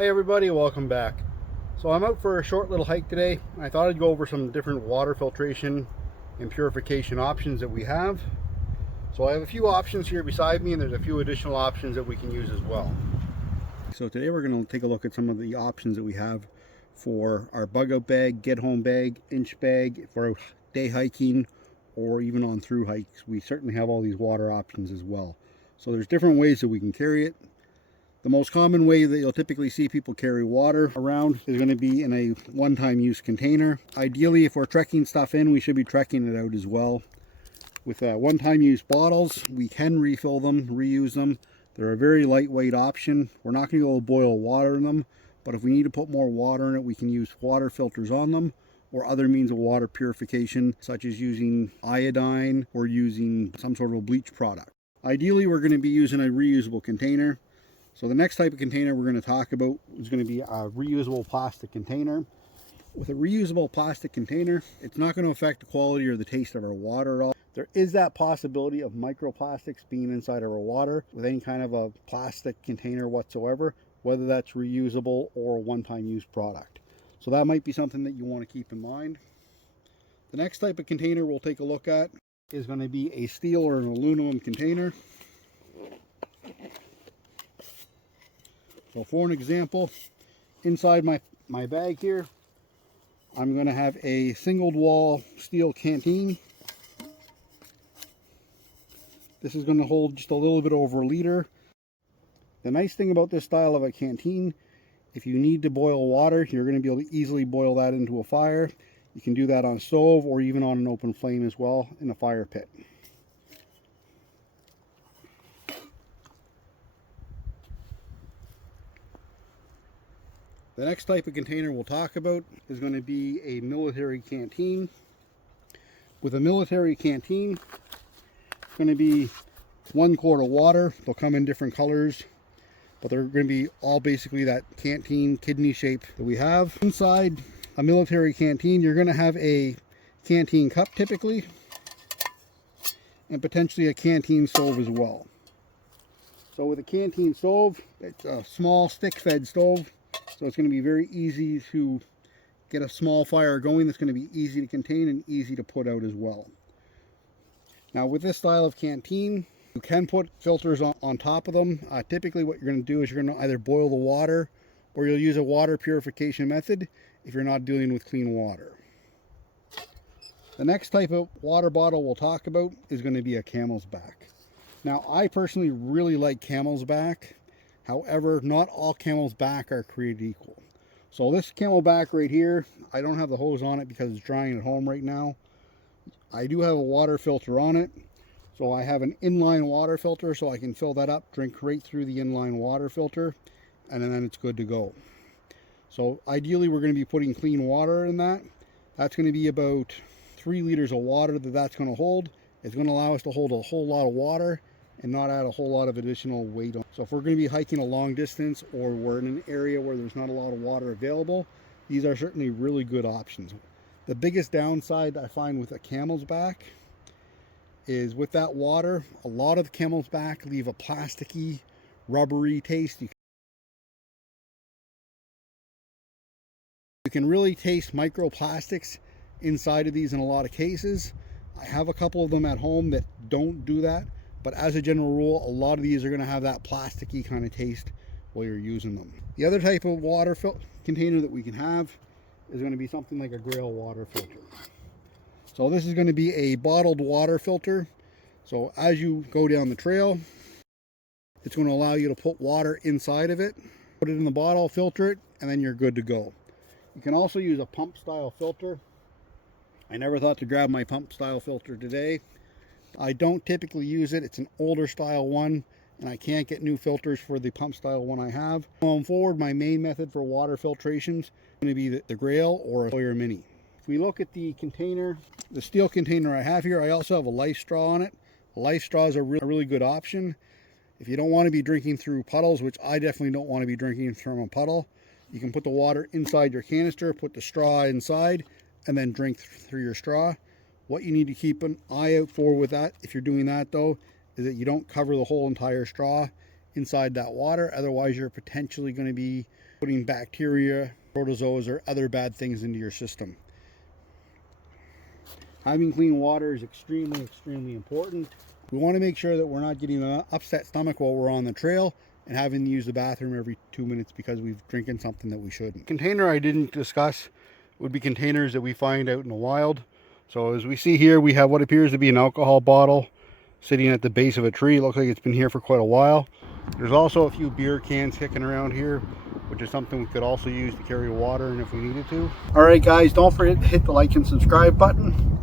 Hi everybody, welcome back. So I'm out for a short little hike today. I thought I'd go over some different water filtration and purification options that we have. So I have a few options here beside me, and there's a few additional options that we can use as well. So today we're going to take a look at some of the options that we have for our bug out bag, get home bag, inch bag, for day hiking, or even on through hikes. We certainly have all these water options as well. So there's different ways that we can carry it. The most common way that you'll typically see people carry water around is going to be in a one-time use container. Ideally, if we're trekking stuff in, we should be trekking it out as well. With one-time use bottles, we can refill them, reuse them. They're a very lightweight option. We're not going to go boil water in them, but if we need to put more water in it, we can use water filters on them or other means of water purification, such as using iodine or using some sort of a bleach product. Ideally, we're going to be using a reusable container. So the next type of container we're going to talk about is going to be a reusable plastic container. With a reusable plastic container, it's not going to affect the quality or the taste of our water at all. There is that possibility of microplastics being inside of our water with any kind of a plastic container whatsoever, whether that's reusable or a one-time use product. So that might be something that you want to keep in mind. The next type of container we'll take a look at is going to be a steel or an aluminum container. So for an example, inside my bag here, I'm going to have a single wall steel canteen. This is going to hold just a little bit over a liter. The nice thing about this style of a canteen, if you need to boil water, you're going to be able to easily boil that into a fire. You can do that on a stove or even on an open flame as well in a fire pit. The next type of container we'll talk about is going to be a military canteen. With a military canteen, it's going to be 1 quart of water. They'll come in different colors, but they're going to be all basically that canteen kidney shape that we have. Inside a military canteen, you're going to have a canteen cup typically, and potentially a canteen stove as well. So with a canteen stove, it's a small stick-fed stove. So it's going to be very easy to get a small fire going. That's going to be easy to contain and easy to put out as well. Now with this style of canteen, you can put filters on top of them. Typically what you're going to do is you're going to either boil the water or you'll use a water purification method if you're not dealing with clean water. The next type of water bottle we'll talk about is going to be a CamelBak. Now I personally really like CamelBak. However, not all CamelBak are created equal. So this CamelBak right here, I don't have the hose on it because it's drying at home right now. I do have a water filter on it. So I have an inline water filter so I can fill that up, drink right through the inline water filter, and then it's good to go. So ideally we're going to be putting clean water in that. That's going to be about 3 liters of water that's going to hold. It's going to allow us to hold a whole lot of water and not add a whole lot of additional weight on. So if we're going to be hiking a long distance or we're in an area where there's not a lot of water available, these are certainly really good options. The biggest downside I find with a CamelBak is with that water, a lot of the CamelBak leave a plasticky, rubbery taste. You can really taste microplastics inside of these in a lot of cases. I have a couple of them at home that don't do that. But as a general rule, a lot of these are going to have that plasticky kind of taste while you're using them. The other type of water container that we can have is going to be something like a Grail water filter. So this is going to be a bottled water filter. So as you go down the trail, it's going to allow you to put water inside of it, put it in the bottle, filter it, and then you're good to go. You can also use a pump style filter. I never thought to grab my pump style filter today. I don't typically use it. It's an older style one, and I can't get new filters for the pump style one I have. Going forward, my main method for water filtration is going to be the Grail or a Sawyer Mini. If we look at the container, the steel container I have here, I also have a life straw on it. A life straw is a really good option. If you don't want to be drinking through puddles, which I definitely don't want to be drinking from a puddle, you can put the water inside your canister, put the straw inside, and then drink through your straw. What you need to keep an eye out for with that, if you're doing that though, is that you don't cover the whole entire straw. inside that water. Otherwise, you're potentially going to be putting bacteria, protozoas, or other bad things into your system. Having clean water is extremely, extremely important. We want to make sure that we're not getting an upset stomach while we're on the trail and having to use the bathroom every 2 minutes because we've drinking something that we shouldn't. Container I didn't discuss would be containers that we find out in the wild. So as we see here, we have what appears to be an alcohol bottle sitting at the base of a tree. It looks like it's been here for quite a while. There's also a few beer cans kicking around here, which is something we could also use to carry water and if we needed to. All right, guys, don't forget to hit the like and subscribe button.